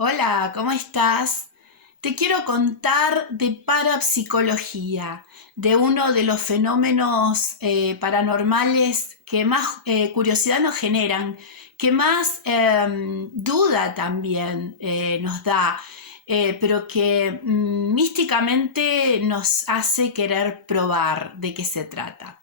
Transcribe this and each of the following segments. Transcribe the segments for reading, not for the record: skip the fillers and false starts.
Hola, ¿cómo estás? Te quiero contar de parapsicología, de uno de los fenómenos paranormales que más curiosidad nos generan, que más duda también nos da, pero que místicamente nos hace querer probar de qué se trata.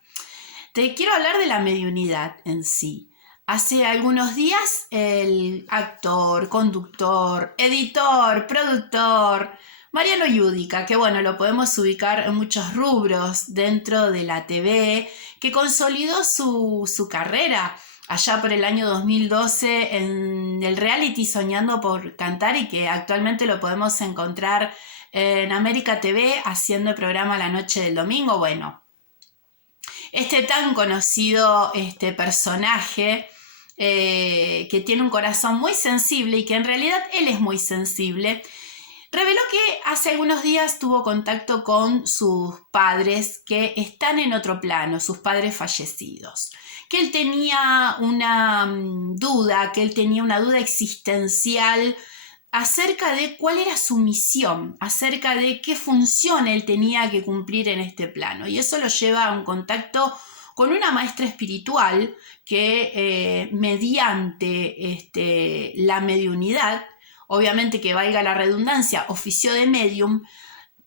Te quiero hablar de la mediunidad en sí. Hace algunos días el actor, conductor, editor, productor, Mariano Yudica, que bueno, lo podemos ubicar en muchos rubros dentro de la TV, que consolidó su carrera allá por el año 2012 en el reality Soñando por Cantar y que actualmente lo podemos encontrar en América TV haciendo el programa La Noche del Domingo. Bueno, este tan conocido personaje que tiene un corazón muy sensible y que en realidad él es muy sensible, reveló que hace algunos días tuvo contacto con sus padres que están en otro plano, sus padres fallecidos, que él tenía una duda, que él tenía una duda existencial acerca de cuál era su misión, acerca de qué función él tenía que cumplir en este plano. Y eso lo lleva a un contacto con una maestra espiritual que mediante la mediunidad, obviamente que valga la redundancia, ofició de medium,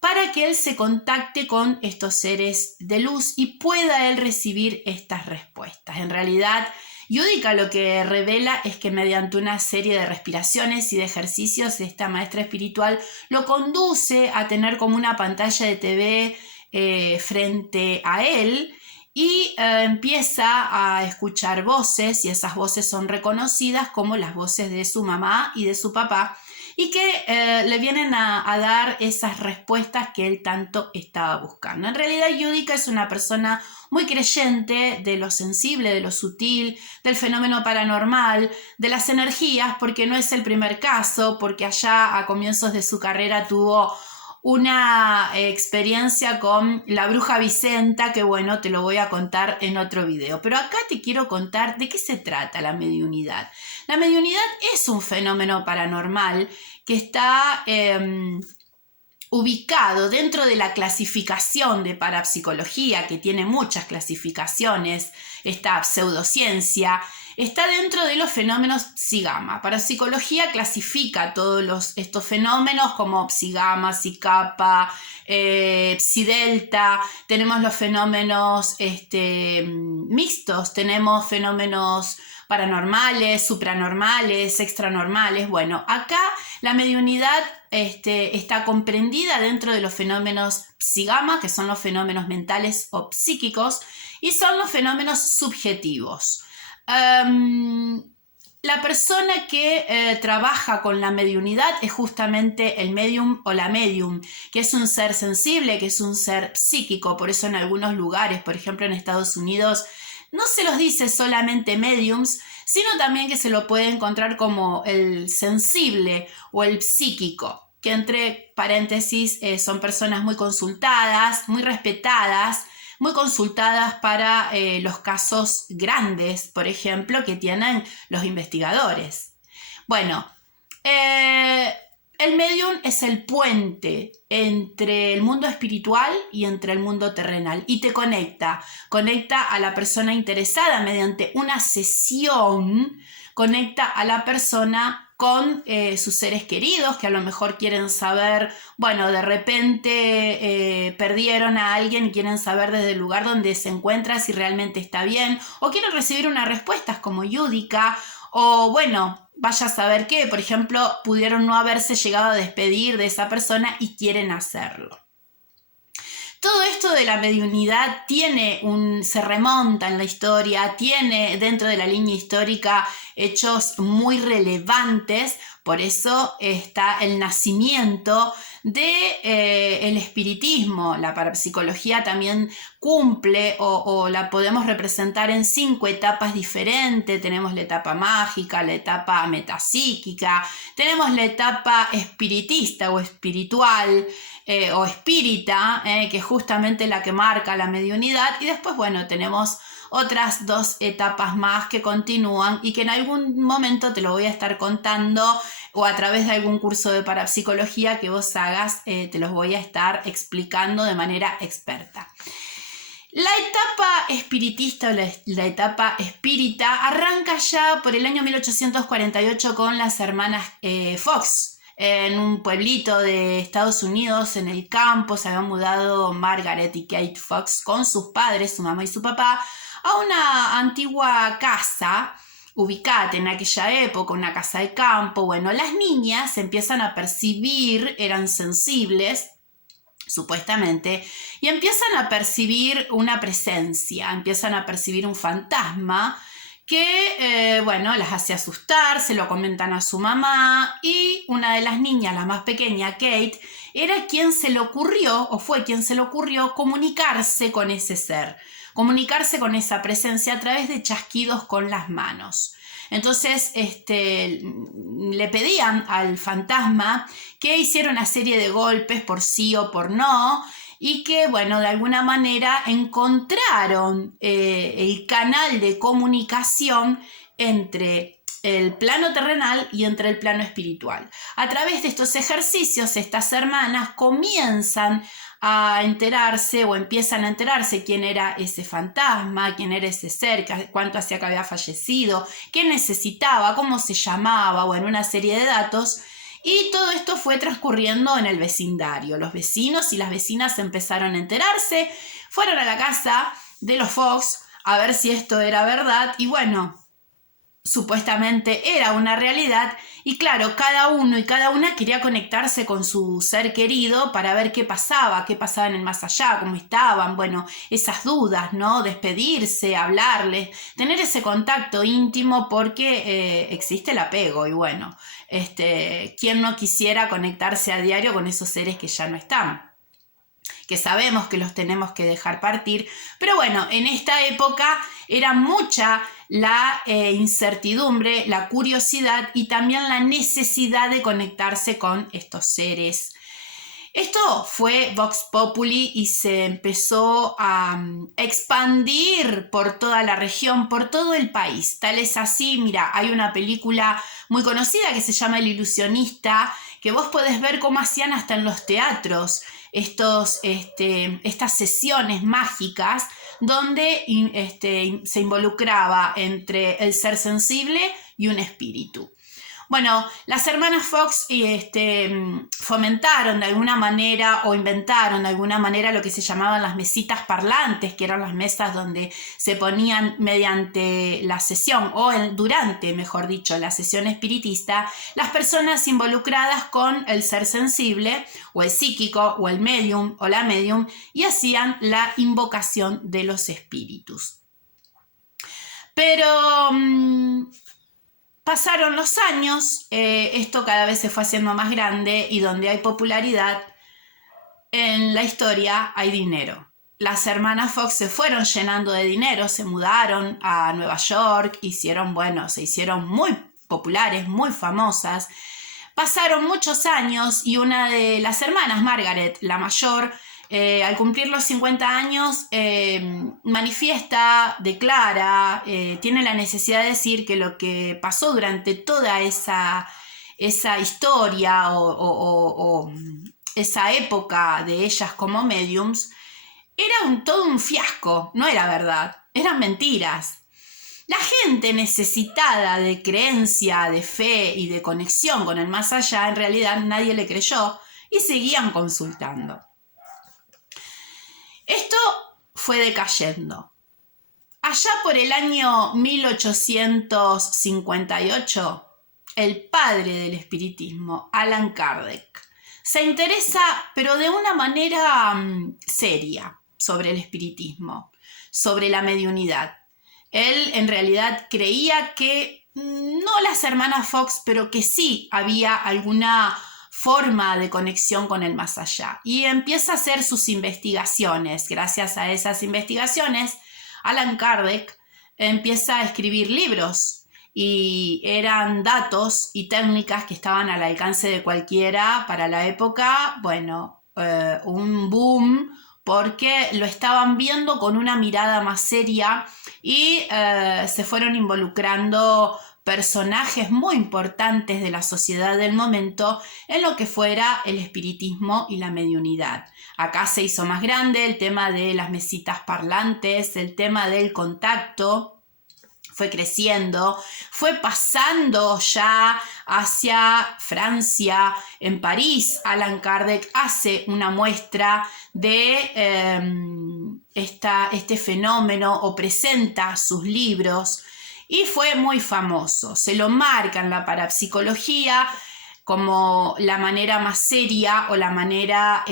para que él se contacte con estos seres de luz y pueda él recibir estas respuestas. En realidad, Yudica lo que revela es que mediante una serie de respiraciones y de ejercicios, esta maestra espiritual lo conduce a tener como una pantalla de TV frente a él y empieza a escuchar voces, y esas voces son reconocidas como las voces de su mamá y de su papá, y que le vienen a dar esas respuestas que él tanto estaba buscando. En realidad, Yudica es una persona muy creyente de lo sensible, de lo sutil, del fenómeno paranormal, de las energías, porque no es el primer caso, porque allá a comienzos de su carrera tuvo una experiencia con la bruja Vicenta, que bueno, te lo voy a contar en otro video. Pero acá te quiero contar de qué se trata la mediunidad. La mediunidad es un fenómeno paranormal que está ubicado dentro de la clasificación de parapsicología, que tiene muchas clasificaciones, esta pseudociencia, está dentro de los fenómenos psi-gamma. Parapsicología clasifica todos estos fenómenos como psi-gamma, psi-kappa, psi-delta. Tenemos los fenómenos mixtos, tenemos fenómenos paranormales, supranormales, extranormales. Bueno, acá la mediunidad está comprendida dentro de los fenómenos psi-gamma, que son los fenómenos mentales o psíquicos, y son los fenómenos subjetivos. La persona que trabaja con la mediunidad es justamente el medium o la medium, que es un ser sensible, que es un ser psíquico. Por eso en algunos lugares, por ejemplo en Estados Unidos, no se los dice solamente mediums, sino también que se lo puede encontrar como el sensible o el psíquico, que entre paréntesis son personas muy consultadas, muy respetadas, muy consultadas para los casos grandes, por ejemplo, que tienen los investigadores. Bueno, el medium es el puente entre el mundo espiritual y entre el mundo terrenal y te conecta a la persona interesada mediante una sesión, conecta a la persona con sus seres queridos que a lo mejor quieren saber, bueno, de repente perdieron a alguien y quieren saber desde el lugar donde se encuentra si realmente está bien, o quieren recibir unas respuestas como Yudica, o bueno, vaya a saber qué, por ejemplo, pudieron no haberse llegado a despedir de esa persona y quieren hacerlo. Todo esto de la mediunidad se remonta en la historia, tiene dentro de la línea histórica hechos muy relevantes, por eso está el nacimiento del espiritismo. La parapsicología también cumple o la podemos representar en 5 etapas diferentes. Tenemos la etapa mágica, la etapa metapsíquica, tenemos la etapa espiritista o espiritual, o espírita, que es justamente la que marca la mediunidad, y después, bueno, tenemos otras 2 etapas más que continúan y que en algún momento te lo voy a estar contando o a través de algún curso de parapsicología que vos hagas, te los voy a estar explicando de manera experta. La etapa espiritista o la etapa espírita arranca ya por el año 1848 con las hermanas Fox. En un pueblito de Estados Unidos, en el campo, se habían mudado Margaret y Kate Fox con sus padres, su mamá y su papá, a una antigua casa ubicada en aquella época, una casa de campo. Bueno, las niñas empiezan a percibir, eran sensibles, supuestamente, y empiezan a percibir una presencia, empiezan a percibir un fantasma que, bueno, las hace asustar, se lo comentan a su mamá y una de las niñas, la más pequeña, Kate, era quien se le ocurrió, o fue quien se le ocurrió, comunicarse con ese ser, comunicarse con esa presencia a través de chasquidos con las manos. Entonces le pedían al fantasma que hiciera una serie de golpes por sí o por no y que, bueno, de alguna manera encontraron el canal de comunicación entre el plano terrenal y entre el plano espiritual. A través de estos ejercicios, estas hermanas comienzan a enterarse o empiezan a enterarse quién era ese fantasma, quién era ese ser, cuánto hacía que había fallecido, qué necesitaba, cómo se llamaba, bueno, una serie de datos. Y todo esto fue transcurriendo en el vecindario. Los vecinos y las vecinas empezaron a enterarse, fueron a la casa de los Fox a ver si esto era verdad y bueno, supuestamente era una realidad y claro, cada uno y cada una quería conectarse con su ser querido para ver qué pasaba en el más allá, cómo estaban, bueno, esas dudas, ¿no? Despedirse, hablarles, tener ese contacto íntimo porque existe el apego y bueno, ¿quién no quisiera conectarse a diario con esos seres que ya no están? Que sabemos que los tenemos que dejar partir, pero bueno, en esta época era mucha la incertidumbre, la curiosidad y también la necesidad de conectarse con estos seres. Esto fue Vox Populi y se empezó a expandir por toda la región, por todo el país. Tal es así, mira, hay una película muy conocida que se llama El Ilusionista, que vos podés ver cómo hacían hasta en los teatros estas sesiones mágicas donde se involucraba entre el ser sensible y un espíritu. Bueno, las hermanas Fox fomentaron de alguna manera o inventaron de alguna manera lo que se llamaban las mesitas parlantes, que eran las mesas donde se ponían mediante la sesión o durante, mejor dicho, la sesión espiritista, las personas involucradas con el ser sensible o el psíquico o el medium o la medium y hacían la invocación de los espíritus. Pero pasaron los años, esto cada vez se fue haciendo más grande y donde hay popularidad en la historia hay dinero. Las hermanas Fox se fueron llenando de dinero, se mudaron a Nueva York, se hicieron muy populares, muy famosas. Pasaron muchos años y una de las hermanas, Margaret, la mayor, al cumplir los 50 años, manifiesta, declara, tiene la necesidad de decir que lo que pasó durante toda esa historia o esa época de ellas como mediums, era todo un fiasco, no era verdad, eran mentiras. La gente necesitada de creencia, de fe y de conexión con el más allá, en realidad nadie le creyó y seguían consultando. Esto fue decayendo. Allá por el año 1858, el padre del espiritismo, Allan Kardec, se interesa, pero de una manera seria, sobre el espiritismo, sobre la mediunidad. Él en realidad creía que no las hermanas Fox, pero que sí había alguna forma de conexión con el más allá. Y empieza a hacer sus investigaciones. Gracias a esas investigaciones, Allan Kardec empieza a escribir libros y eran datos y técnicas que estaban al alcance de cualquiera para la época. Bueno, un boom porque lo estaban viendo con una mirada más seria y se fueron involucrando personajes muy importantes de la sociedad del momento en lo que fuera el espiritismo y la mediunidad. Acá se hizo más grande el tema de las mesitas parlantes, el tema del contacto, fue creciendo, fue pasando ya hacia Francia. En París, Allan Kardec hace una muestra de este fenómeno o presenta sus libros y fue muy famoso. Se lo marca en la parapsicología como la manera más seria o la manera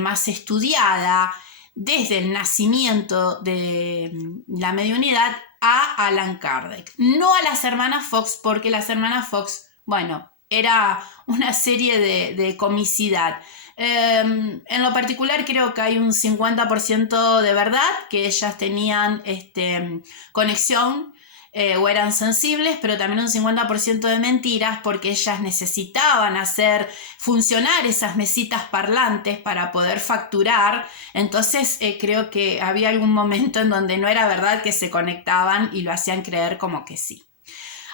más estudiada desde el nacimiento de la mediunidad a Allan Kardec. No a las hermanas Fox, porque las hermanas Fox, bueno, era una serie de comicidad. En lo particular creo que hay un 50% de verdad, que ellas tenían conexión o eran sensibles, pero también un 50% de mentiras, porque ellas necesitaban hacer funcionar esas mesitas parlantes para poder facturar. Entonces creo que había algún momento en donde no era verdad, que se conectaban y lo hacían creer como que sí.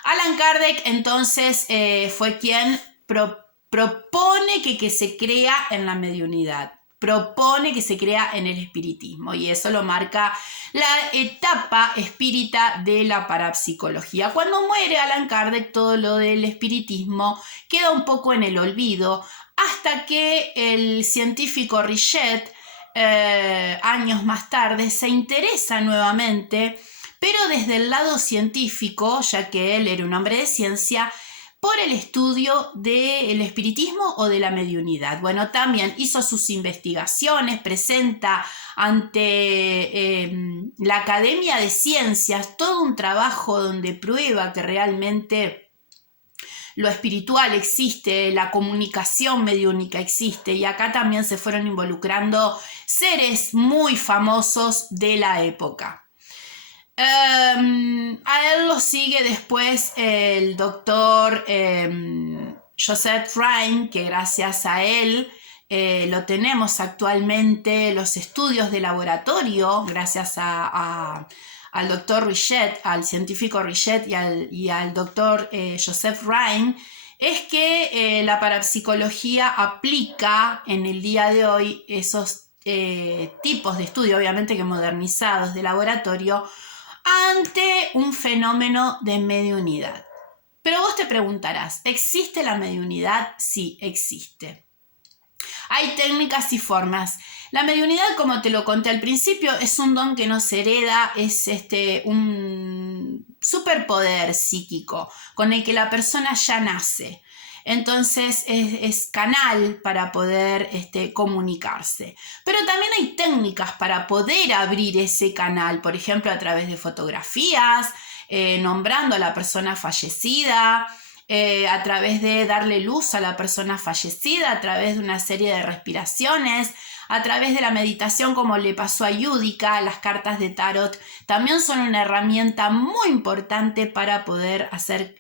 Allan Kardec entonces fue quien propone que se crea en la mediunidad, propone que se crea en el espiritismo, y eso lo marca la etapa espírita de la parapsicología. Cuando muere Allan Kardec, todo lo del espiritismo queda un poco en el olvido, hasta que el científico Richet, años más tarde, se interesa nuevamente, pero desde el lado científico, ya que él era un hombre de ciencia, por el estudio del espiritismo o de la mediunidad. Bueno, también hizo sus investigaciones, presenta ante la Academia de Ciencias todo un trabajo donde prueba que realmente lo espiritual existe, la comunicación mediúnica existe, y acá también se fueron involucrando seres muy famosos de la época. A él lo sigue después el doctor Joseph Rhine, que gracias a él lo tenemos actualmente, los estudios de laboratorio, gracias al doctor Richet, al científico Richet y al doctor Joseph Rhine, es que la parapsicología aplica en el día de hoy esos tipos de estudio, obviamente que modernizados, de laboratorio, ante un fenómeno de mediunidad. Pero vos te preguntarás, ¿existe la mediunidad? Sí, existe. Hay técnicas y formas. La mediunidad, como te lo conté al principio, es un don que no se hereda, es un superpoder psíquico con el que la persona ya nace. Entonces es canal para poder comunicarse. Pero también hay técnicas para poder abrir ese canal, por ejemplo, a través de fotografías, nombrando a la persona fallecida, a través de darle luz a la persona fallecida, a través de una serie de respiraciones, a través de la meditación, como le pasó a Yudica. Las cartas de tarot también son una herramienta muy importante para poder hacer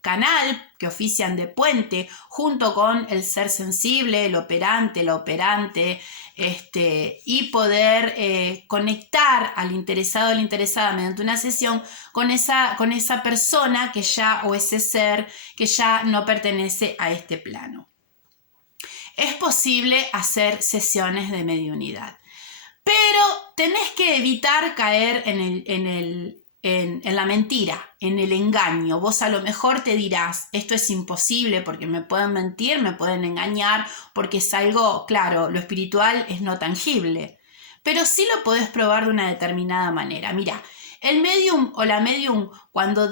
canal, que ofician de puente junto con el ser sensible, el operante, la operante, y poder conectar al interesado o la interesada mediante una sesión con esa persona que ya, o ese ser que ya no pertenece a este plano. Es posible hacer sesiones de mediunidad, pero tenés que evitar caer en la mentira, en el engaño. Vos a lo mejor te dirás, esto es imposible porque me pueden mentir, me pueden engañar, porque es algo, claro, lo espiritual es no tangible, pero sí lo podés probar de una determinada manera. Mira, el medium o la medium cuando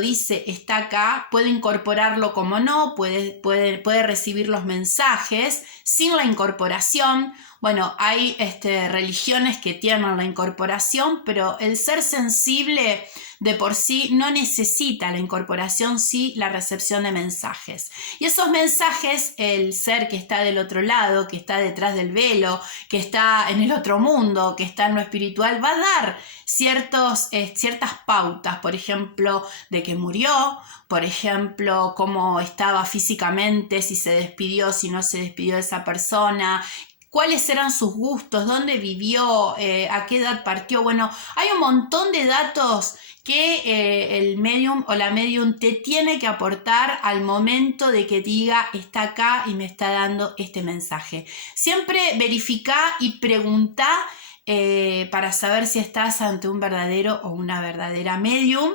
dice está acá, puede incorporarlo como no, puede recibir los mensajes sin la incorporación. Bueno, hay religiones que tienen la incorporación, pero el ser sensible de por sí no necesita la incorporación, sí la recepción de mensajes. Y esos mensajes, el ser que está del otro lado, que está detrás del velo, que está en el otro mundo, que está en lo espiritual, va a dar ciertas pautas, por ejemplo, de que murió, por ejemplo, cómo estaba físicamente, si se despidió, si no se despidió de esa persona, cuáles eran sus gustos, dónde vivió, a qué edad partió. Bueno, hay un montón de datos que el medium o la medium te tiene que aportar al momento de que diga está acá y me está dando este mensaje. Siempre verifica y pregunta para saber si estás ante un verdadero o una verdadera medium.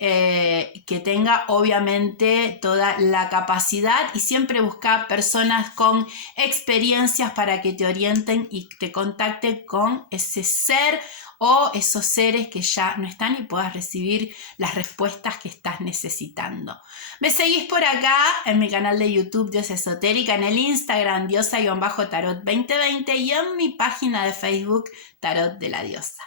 Que tenga obviamente toda la capacidad, y siempre busca personas con experiencias para que te orienten y te contacten con ese ser o esos seres que ya no están y puedas recibir las respuestas que estás necesitando. Me seguís por acá en mi canal de YouTube Diosa Esotérica, en el Instagram Diosa-Tarot 2020 y en mi página de Facebook Tarot de la Diosa.